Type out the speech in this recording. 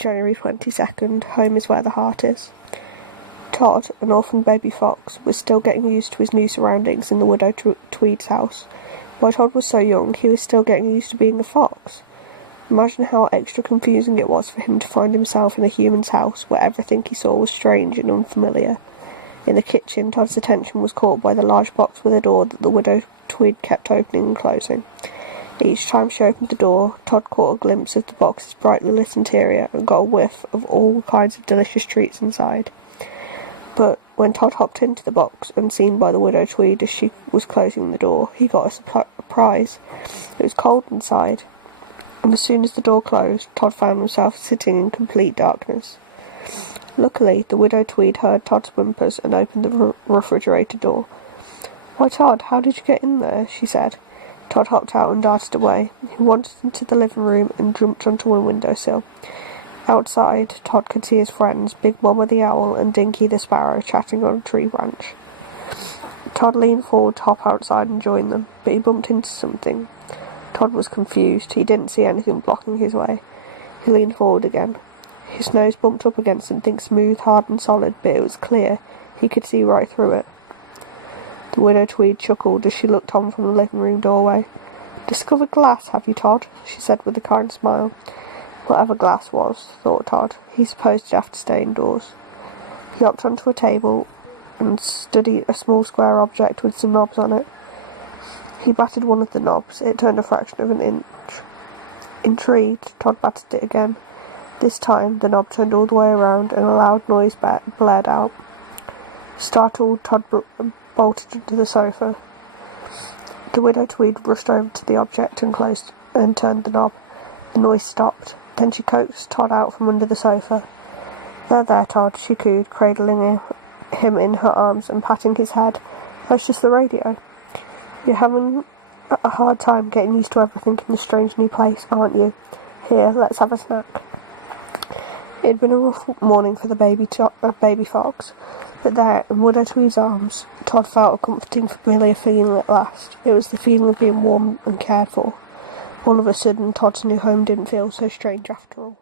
January 22nd, home is where the heart is. Todd, an orphaned baby fox, was still getting used to his new surroundings in the widow Tweed's house. While Todd was so young, he was still getting used to being a fox. Imagine how extra confusing it was for him to find himself in a human's house where everything he saw was strange and unfamiliar. In the kitchen, Todd's attention was caught by the large box with a door that the widow Tweed kept opening and closing. Each time she opened the door, Todd caught a glimpse of the box's brightly lit interior and got a whiff of all kinds of delicious treats inside. But when Todd hopped into the box, unseen by the widow Tweed as she was closing the door, he got a surprise. It was cold inside, and as soon as the door closed, Todd found himself sitting in complete darkness. Luckily, the widow Tweed heard Todd's whimpers and opened the refrigerator door. "Why, Todd, how did you get in there?" she said. Todd hopped out and darted away. He wandered into the living room and jumped onto a windowsill. Outside, Todd could see his friends, Big Mama the Owl and Dinky the Sparrow, chatting on a tree branch. Todd leaned forward to hop outside and join them, but he bumped into something. Todd was confused. He didn't see anything blocking his way. He leaned forward again. His nose bumped up against something smooth, hard and solid, but it was clear. He could see right through it. The widow Tweed chuckled as she looked on from the living room doorway. "Discovered glass, have you, Todd?" she said with a kind smile. Whatever glass was, thought Todd, he supposed he'd have to stay indoors. He hopped onto a table and studied a small square object with some knobs on it. He battered one of the knobs. It turned a fraction of an inch. Intrigued, Todd battered it again. This time, the knob turned all the way around and a loud noise blared out. Startled, Todd bolted into the sofa. The widow Tweed rushed over to the object and turned the knob. The noise stopped. Then she coaxed Todd out from under the sofa. There, Todd," she cooed, cradling him in her arms and patting his head. "That's just the radio. You're having a hard time getting used to everything in this strange new place, aren't you? Here, let's have a snack." It had been a rough morning for the baby fox, but there, in Widow Tweed's arms, Todd felt a comforting, familiar feeling at last. It was the feeling of being warm and cared for. All of a sudden, Todd's new home didn't feel so strange after all.